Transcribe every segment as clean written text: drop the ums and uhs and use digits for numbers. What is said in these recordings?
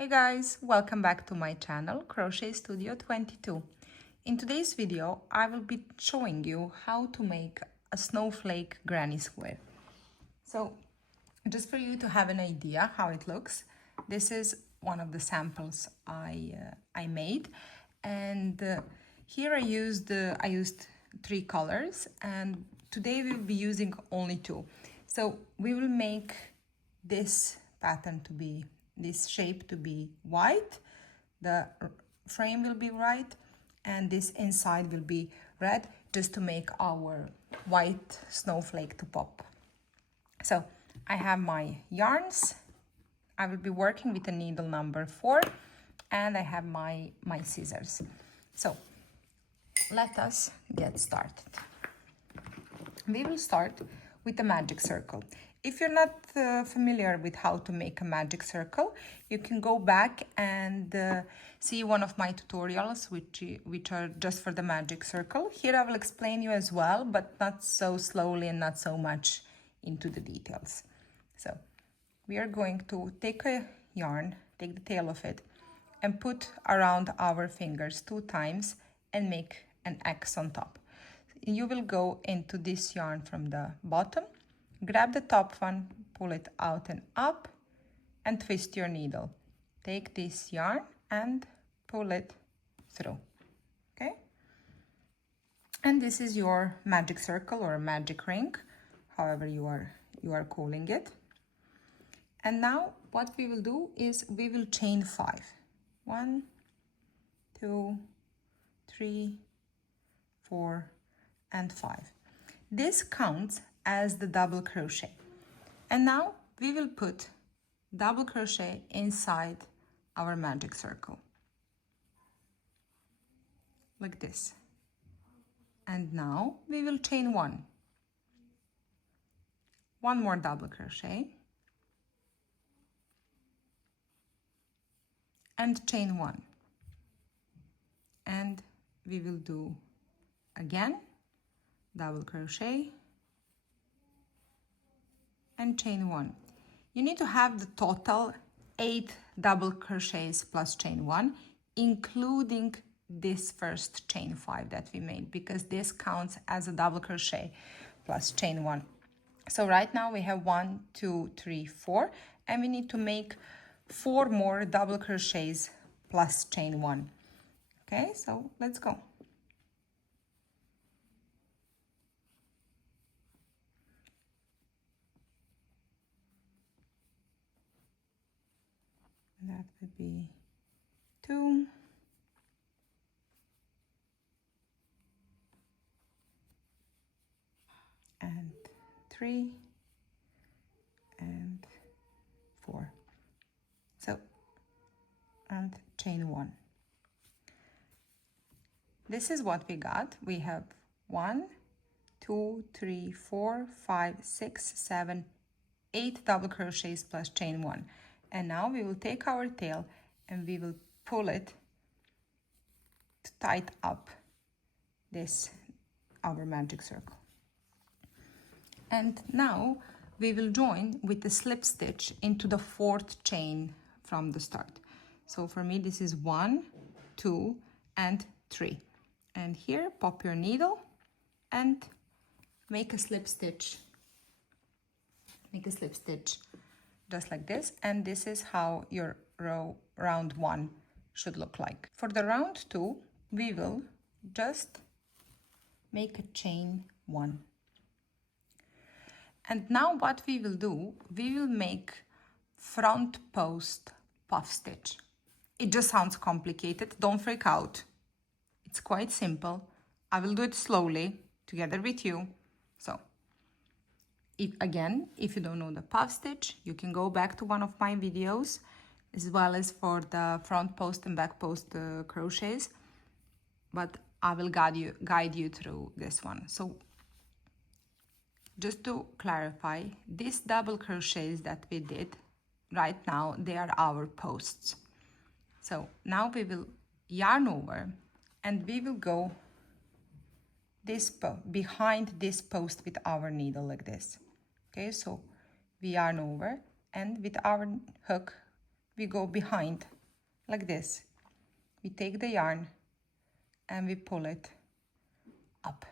Hey guys, welcome back to my channel, Crochet Studio 22. In today's video, I will be showing you how to make a snowflake granny square. So, just for you to have an idea how it looks, this is one of the samples I made, and here I used 3 colors, and today we'll be using only 2. So we will make this pattern to be this shape to be white, the frame will be white, and this inside will be red, just to make our white snowflake to pop. So I have my yarns. I will be working with a needle number 4, and I have my scissors. So let us get started. We will start with the magic circle. If you're not familiar with how to make a magic circle, you can go back and see one of my tutorials which are just for the magic circle. Here I will explain you as well, but not so slowly and not so much into the details. So we are going to take a yarn, take the tail of it, and put around our fingers 2 times and make an X on top. You will go into this yarn from the bottom, grab the top one, pull it out and up, and twist your needle. Take this yarn and pull it through, okay? And this is your magic circle or magic ring, however you are calling it. And now what we will do is we will chain 5. 1, 2, 3, 4, and 5. This counts as the double crochet. And now we will put double crochet inside our magic circle, like this. And now we will chain 1. 1 more double crochet, and chain 1. And we will do again double crochet and chain 1. You need to have the total 8 double crochets plus chain 1, including this first chain 5 that we made, because this counts as a double crochet plus chain 1. So right now we have 1, 2, 3, 4, and we need to make 4 more double crochets plus chain 1. Okay, so let's go. That would be 2, and 3, and 4. So, and chain 1. This is what we got. We have 1, 2, 3, 4, 5, 6, 7, 8 double crochets plus chain 1. And now we will take our tail and we will pull it to tighten up this, our magic circle. And now we will join with the slip stitch into the 4th chain from the start. So for me, this is 1, 2, and 3. And here, pop your needle and make a slip stitch. Make a slip stitch just like this, and this is how your round 1 should look like. For the round 2, we will just make a chain 1. And now what we will do, we will make front post puff stitch. It just sounds complicated, don't freak out. It's quite simple. I will do it slowly together with you. So if you don't know the puff stitch, you can go back to one of my videos, as well as for the front post and back post crochets, but I will guide you through this one. So just to clarify, these double crochets that we did right now, they are our posts. So now we will yarn over and we will go behind this post with our needle like this. Okay, so we yarn over and with our hook we go behind like this. We take the yarn and we pull it up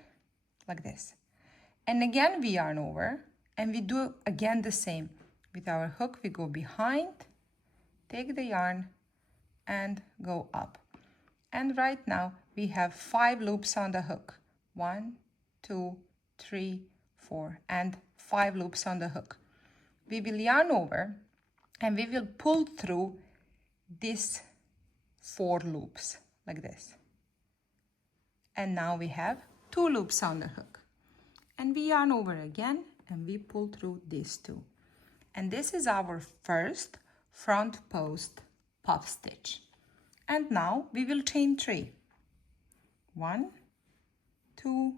like this. And again we yarn over and we do again the same. With our hook we go behind, take the yarn and go up. And right now we have 5 loops on the hook. 1, 2, 3, 4 and 5 loops on the hook. We will yarn over and we will pull through these 4 loops like this. And now we have 2 loops on the hook. And we yarn over again and we pull through these 2. And this is our first front post puff stitch. And now we will chain 3. 1, 2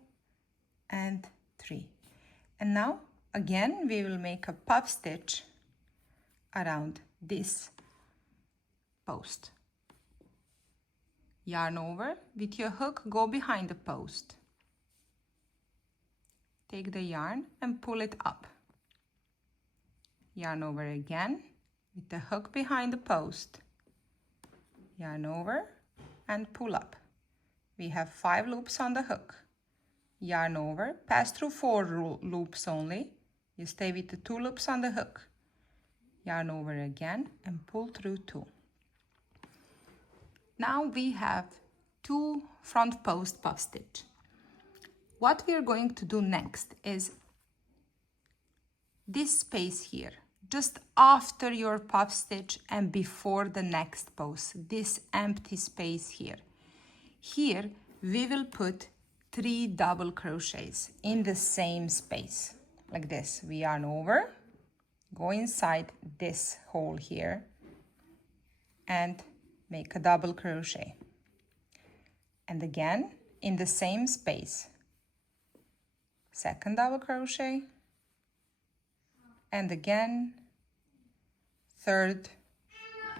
and 3. And now again we will make a puff stitch around this post. Yarn over, with your hook go behind the post. Take the yarn and pull it up. Yarn over again, with the hook behind the post. Yarn over and pull up. We have 5 loops on the hook. Yarn over, pass through 4 loops only. You stay with the 2 loops on the hook. Yarn over again and pull through 2. Now we have 2 front post puff stitch. What we are going to do next is this space here, just after your puff stitch and before the next post, this empty space here. Here we will put 3 double crochets in the same space, like this. We yarn over, go inside this hole here and make a double crochet. And again, in the same space, second double crochet, and again, third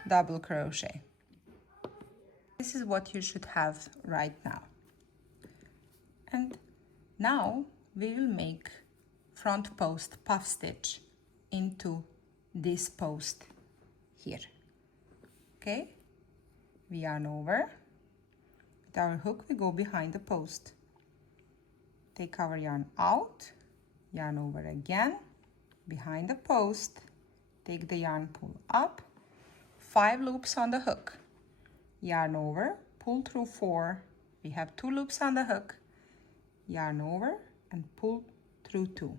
double crochet. This is what you should have right now. And now we will make front post puff stitch into this post here. Okay? We yarn over. With our hook we go behind the post. Take our yarn out, yarn over again, behind the post, take the yarn, pull up, 5 loops on the hook, yarn over, pull through 4, we have 2 loops on the hook, yarn over and pull through 2.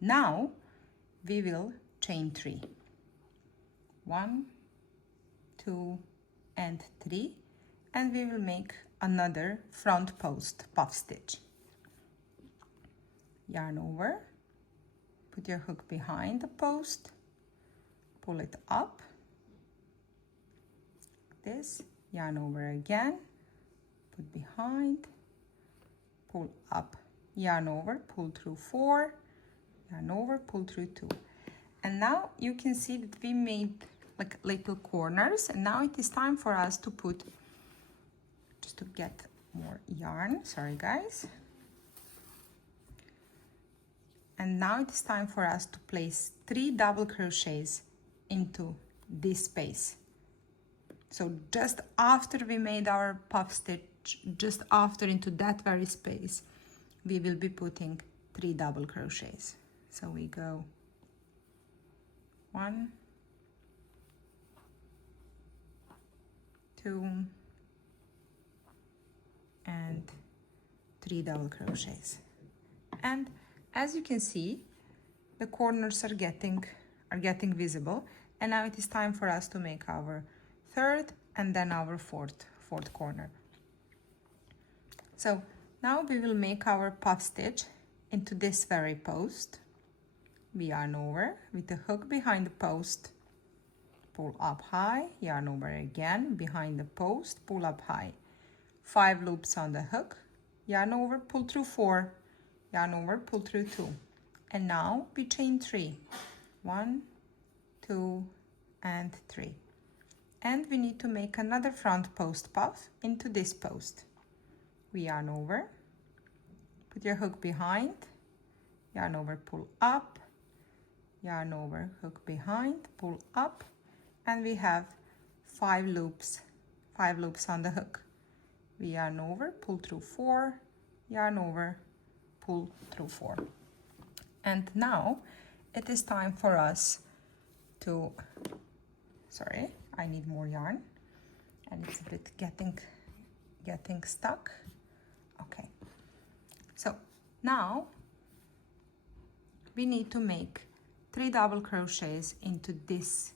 Now we will chain 3. 1, 2 and 3, and we will make another front post puff stitch. Yarn over, put your hook behind the post, pull it up, this, yarn over again, put behind, pull up, yarn over, pull through 4, yarn over, pull through 2. And now you can see that we made like little corners, and now it is time for us to put, just to get more yarn, sorry guys. And now it's time for us to place 3 double crochets into this space. So just after we made our puff stitch, just after into that very space, we will be putting 3 double crochets. So we go 1, 2, and 3 double crochets. And as you can see, the corners are getting visible, and now it is time for us to make our third and then our fourth corner. So now we will make our puff stitch into this very post. We yarn over with the hook behind the post, pull up high, yarn over again behind the post, pull up high, 5 loops on the hook, yarn over, pull through 4, yarn over, pull through 2, and now we chain 3. 1, 2 and 3, and we need to make another front post puff into this post. We yarn over, put your hook behind, yarn over, pull up, yarn over, hook behind, pull up, and we have 5 loops on the hook. We yarn over, pull through 4, yarn over, pull through 4. And now it is time for us to, sorry, I need more yarn and it's a bit getting stuck. Okay, so now we need to make 3 double crochets into this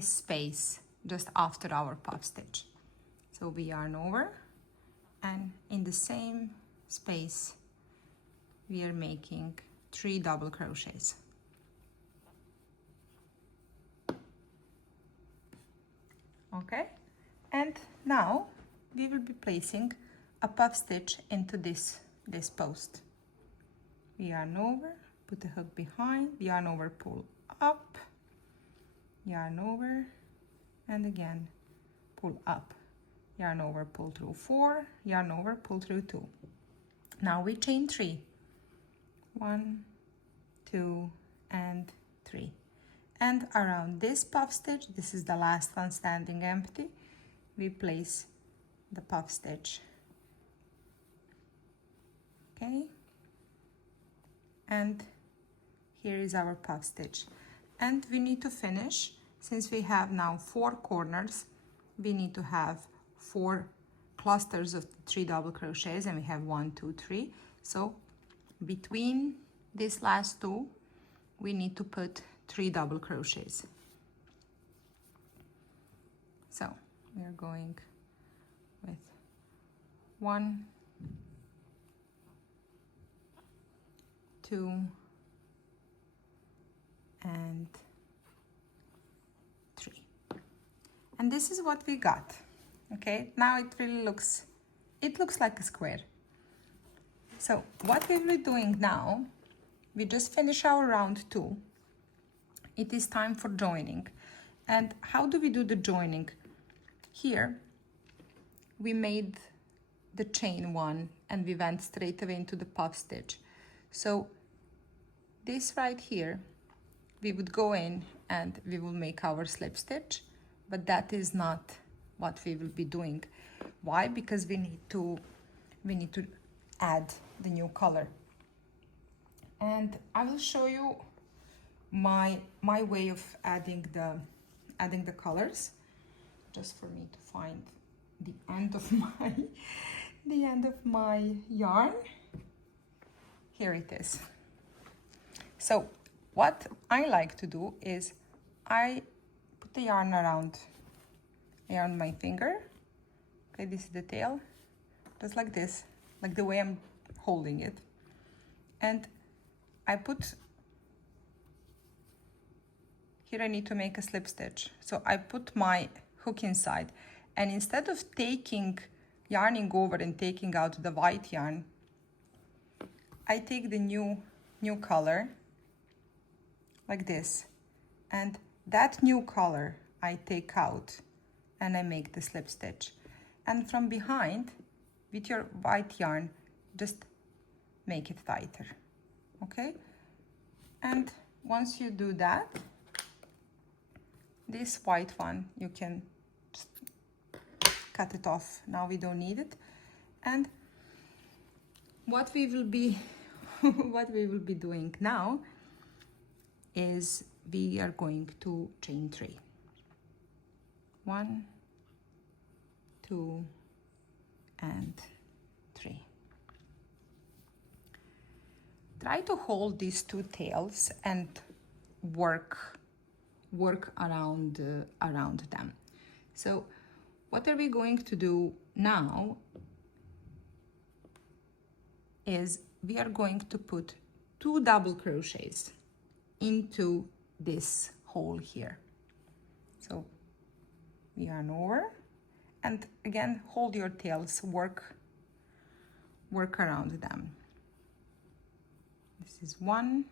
space just after our puff stitch. So we yarn over, and in the same space we are making 3 double crochets. Okay, and now we will be placing a puff stitch into this post. We yarn over, put the hook behind, yarn over, pull up, yarn over, and again pull up, yarn over, pull through 4, yarn over, pull through 2. Now we chain 3, 1, 2, and 3. And around this puff stitch, this is the last one standing empty, we place the puff stitch. Okay, and here is our puff stitch. And we need to finish, since we have now 4 corners, we need to have 4 clusters of 3 double crochets, and we have 1, 2, 3. So between these last 2, we need to put 3 double crochets. So we are going with 1, 2, and 3. And this is what we got. Okay, now it really looks like a square. So what we will be doing now, we just finish our round 2. It is time for joining. And how do we do the joining? Here we made the chain 1 and we went straight away into the puff stitch. So this right here, we would go in and we will make our slip stitch, but that is not what we will be doing. Why? Because we need to add the new color. And I will show you my way of adding the colors, just for me to find the end of my yarn. Here it is. So what I like to do is I put the yarn around my finger. Okay, this is the tail, just like this, like the way I'm holding it. And I put, here I need to make a slip stitch. So I put my hook inside, and instead of yarning over and taking out the white yarn, I take the new color like this, and that new color I take out and I make the slip stitch. And from behind, with your white yarn, just make it tighter. Okay, and once you do that, this white one, you can just cut it off. Now we don't need it. And what we will be doing now is we are going to chain 3. 1, 2, and 3. Try to hold these 2 tails and work around them. So what are we going to do now is we are going to put 2 double crochets into this hole here. So we yarn over, and again hold your tails, work around them. This is 1,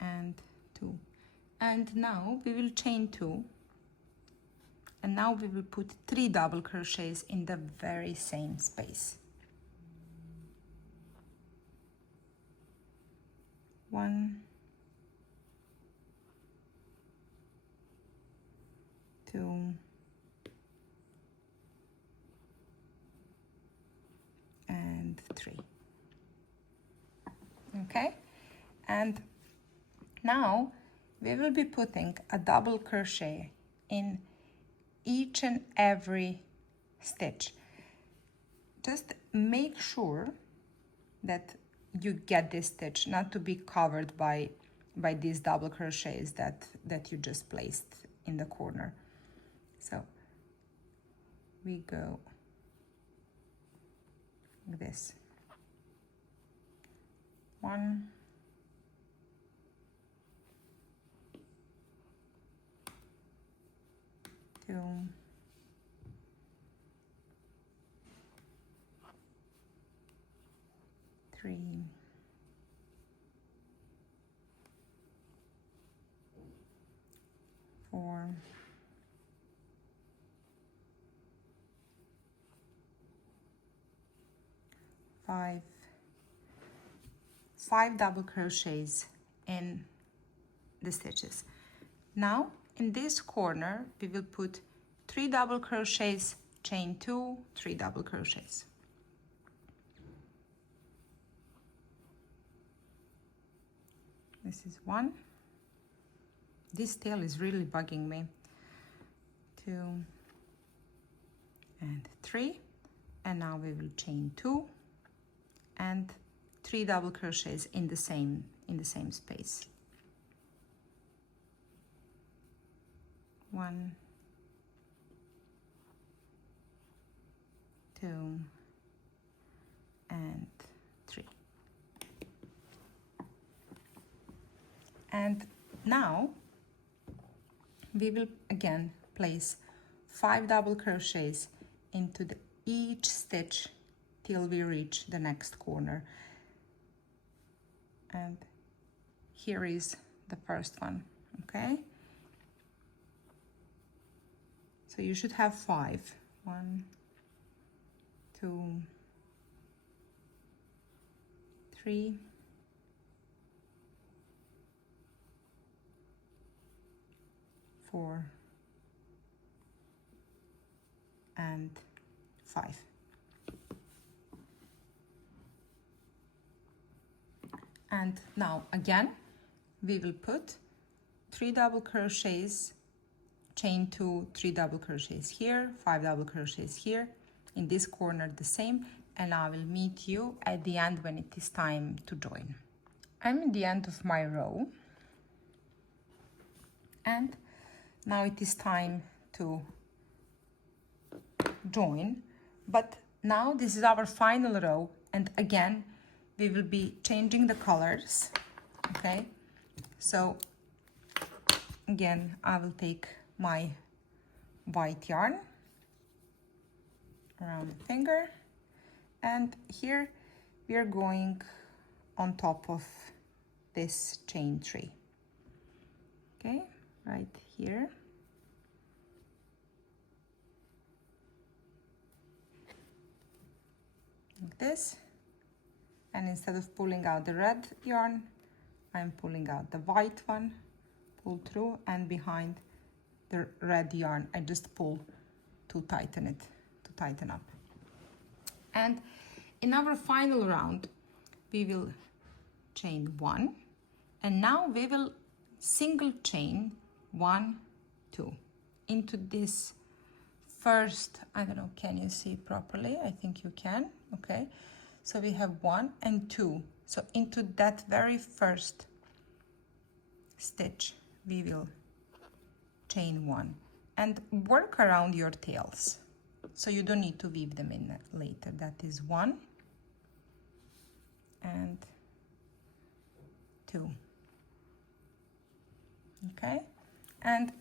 and 2, and now we will chain 2, and now we will put 3 double crochets in the very same space. 1, 3. Okay, and now we will be putting a double crochet in each and every stitch. Just make sure that you get this stitch not to be covered by these double crochets that you just placed in the corner. So we go like this. 1, 2, 3, 4, 5, 5 double crochets in the stitches. Now in this corner we will put 3 double crochets, chain 2, 3 double crochets. This is 1. This tail is really bugging me. 2 and 3, and now we will chain 2 and 3 double crochets in the same space. 1, 2 and 3. And now we will again place 5 double crochets into each stitch till we reach the next corner. And here is the first one, okay? So you should have 5. 1, 2, 3, 4 and 5. And now again we will put 3 double crochets, chain 2, 3 double crochets here, 5 double crochets here, in this corner the same, and I will meet you at the end when it is time to join. I'm in the end of my row, and now it is time to join, but now this is our final row, and again we will be changing the colors, okay? So again I will take my white yarn around the finger, and here we are going on top of this chain 3, okay, right here. Like this, and instead of pulling out the red yarn, I'm pulling out the white one, pull through, and behind the red yarn I just pull to tighten it, to tighten up. And in our final round we will chain 1, and now we will single chain 1, 2 into this first, I don't know, can you see properly? I think you can, okay? So we have 1 and 2, so into that very first stitch we will chain 1 and work around your tails, so you don't need to weave them in later. That is 1 and 2, okay? And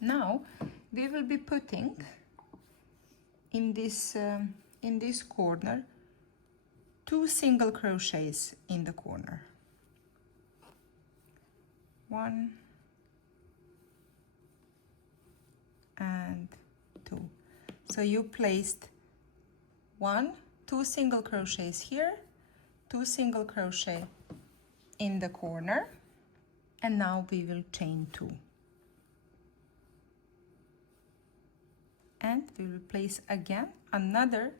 now we will be putting in this corner 2 single crochets in the corner. 1 and 2. So you placed 2 single crochets here, 2 single crochet in the corner, and now we will chain 2. And we will place again another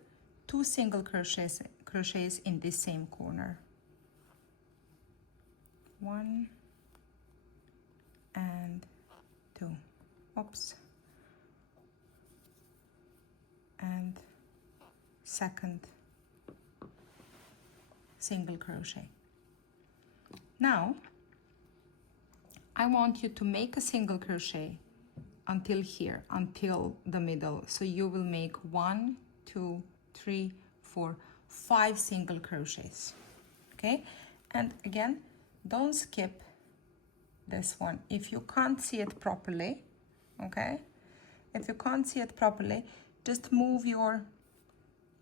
2 single crochets in this same corner. 1 and 2. Oops. And second single crochet. Now I want you to make a single crochet until here, until the middle. So you will make 1, 2, 3, 4, 5 single crochets. Okay, and again, don't skip this one if you can't see it properly. Okay, if you can't see it properly, just move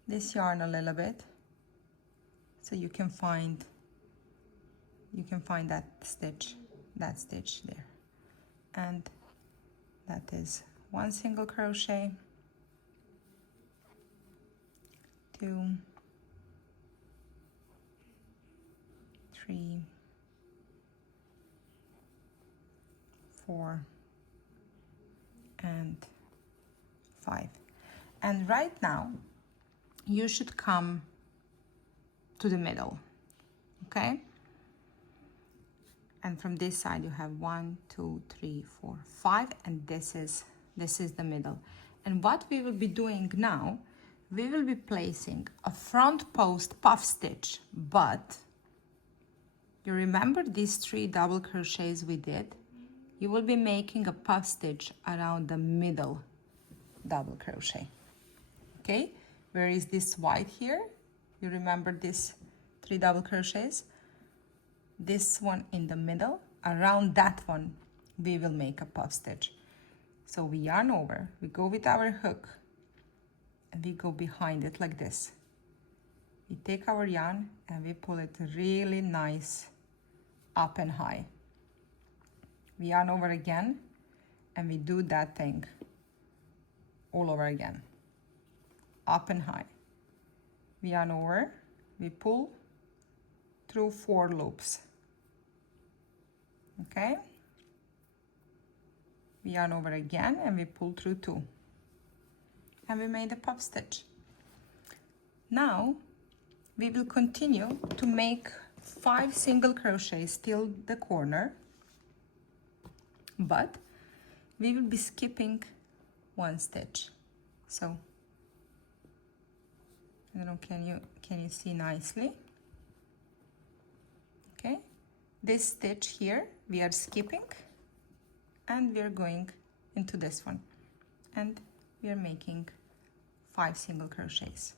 this yarn a little bit so you can find that stitch there, and that is 1 single crochet, 2, 3, 4, and 5. And right now you should come to the middle, okay? And from this side you have 1, 2, 3, 4, 5, and this is the middle. And what we will be doing now, we will be placing a front post puff stitch, but you remember these 3 double crochets we did? You will be making a puff stitch around the middle double crochet. Okay, where is this white here? You remember this 3 double crochets? This one in the middle, around that one we will make a puff stitch. So we yarn over, we go with our hook, and we go behind it like this. We take our yarn and we pull it really nice up and high. We yarn over again and we do that thing all over again, up and high. We yarn over, we pull through 4 loops. Okay, we yarn over again and we pull through 2, and we made a puff stitch. Now we will continue to make 5 single crochets till the corner, but we will be skipping 1 stitch. So I don't know, can you see nicely? Okay, this stitch here we are skipping, and we are going into this one, and we are making 5 single crochets.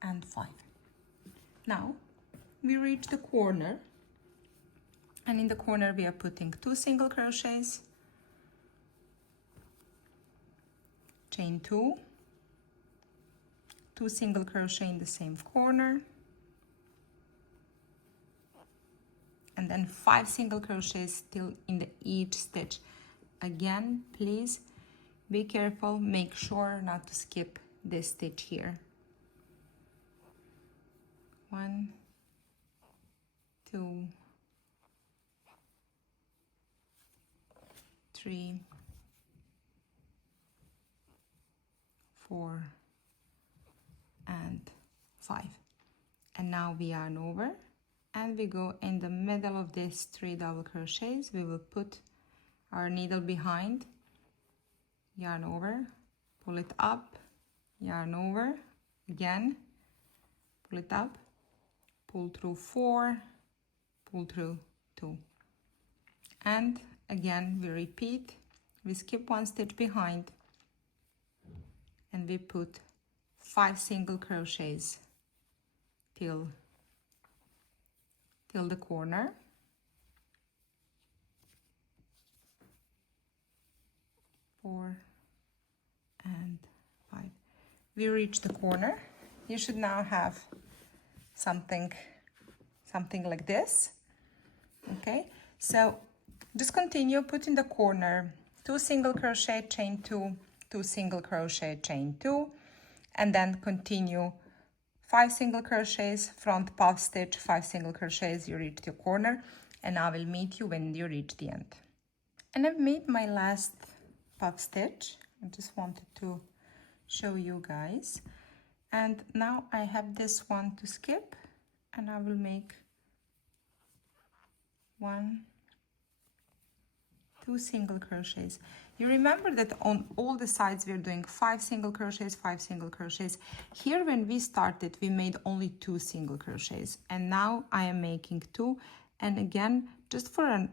And 5. Now we reach the corner, and in the corner we are putting 2 single crochets, chain 2, 2 single crochet in the same corner, and then 5 single crochets still in each stitch. Again, please be careful, make sure not to skip this stitch here. 1, 2, 3, 4, and 5. And now we yarn over and we go in the middle of these 3 double crochets. We will put our needle behind, yarn over, pull it up, yarn over again, pull it up, pull through 4, pull through 2, and again we repeat. We skip 1 stitch behind and we put 5 single crochets till the corner. 4 and 5. We reach the corner. You should now have something like this. Okay, so just continue, put in the corner 2 single crochet, chain 2, 2 single crochet, chain 2, and then continue 5 single crochets, front puff stitch, 5 single crochets, you reach the corner, and I will meet you when you reach the end. And I've made my last puff stitch. I just wanted to show you guys. And now I have this one to skip, and I will make 1, 2 single crochets. You remember that on all the sides we're doing 5 single crochets, 5 single crochets. Here when we started we made only 2 single crochets, and now I am making 2. And again, just for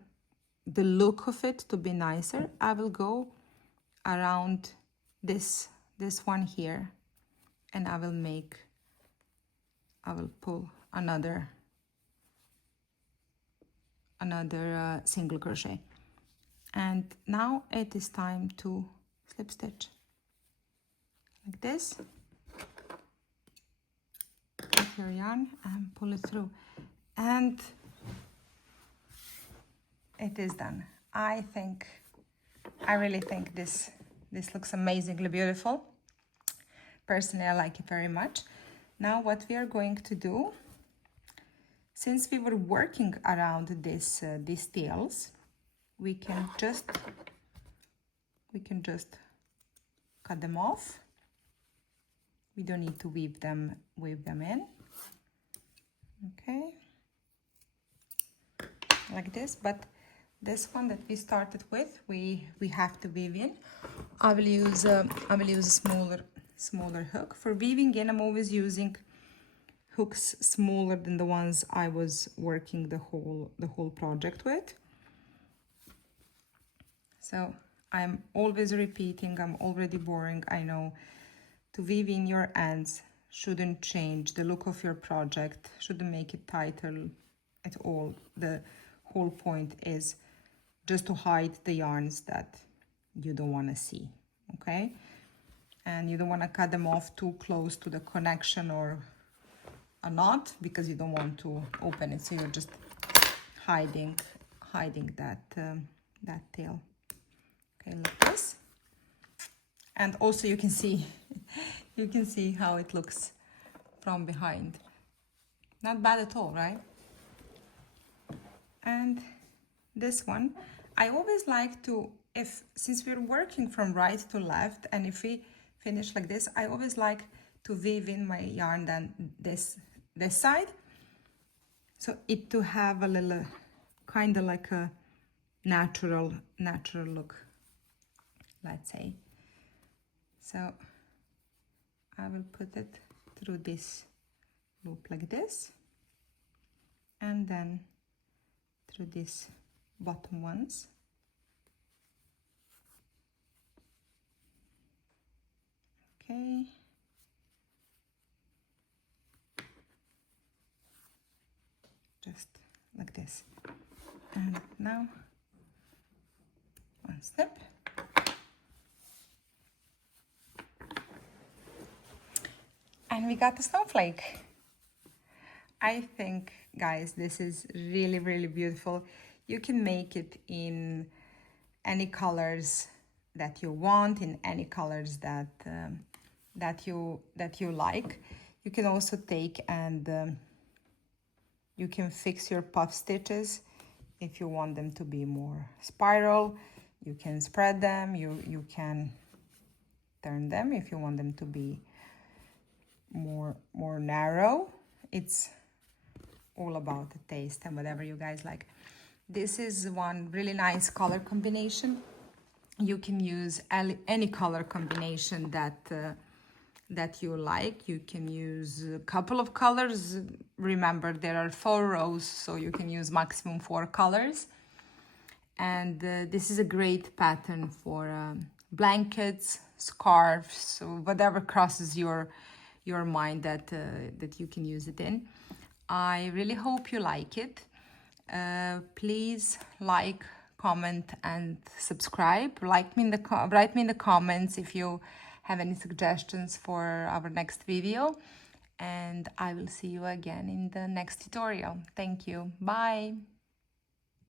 the look of it to be nicer, I will go around this one here, and I will pull another single crochet. And now it is time to slip stitch like this. Take your yarn and pull it through, and it is done. I really think this looks amazingly beautiful. Personally, I like it very much. Now what we are going to do, since we were working around these tails, we can just cut them off. We don't need to weave them in. Okay, like this. But this one that we started with, we have to weave in. I will use a smaller hook for weaving in. I'm always using hooks smaller than the ones I was working the whole project with. So I'm always repeating, I'm already boring, I know. To weave in your ends shouldn't change the look of your project, shouldn't make it tighter at all. The whole point is just to hide the yarns that you don't want to see, okay? And you don't want to cut them off too close to the connection or a knot, because you don't want to open it, so you're just hiding that tail. Okay, like this. And also you can see how it looks from behind. Not bad at all, right? And this one, I always like to, since we're working from right to left, and if we finish like this, I always like to weave in my yarn then this side, so it to have a little kind of like a natural look, let's say. So I will put it through this loop like this, and then through these bottom ones. Okay. Just like this. And now one step. And we got the snowflake. I think, guys, this is really, really beautiful. You can make it in any colors that you want, in any colors that you like. You can also take and you can fix your puff stitches if you want them to be more spiral. You can spread them. You can turn them if you want them to be more narrow. It's all about the taste and whatever you guys like. This is one really nice color combination. You can use any color combination that you like. You can use a couple of colors. Remember, there are 4 rows, so you can use maximum 4 colors. And this is a great pattern for blankets, scarves, so whatever crosses your mind that you can use it in. I really hope you like it. Please like, comment, and subscribe. Write me in the comments if you have any suggestions for our next video, and I will see you again in the next tutorial. Thank you. Bye.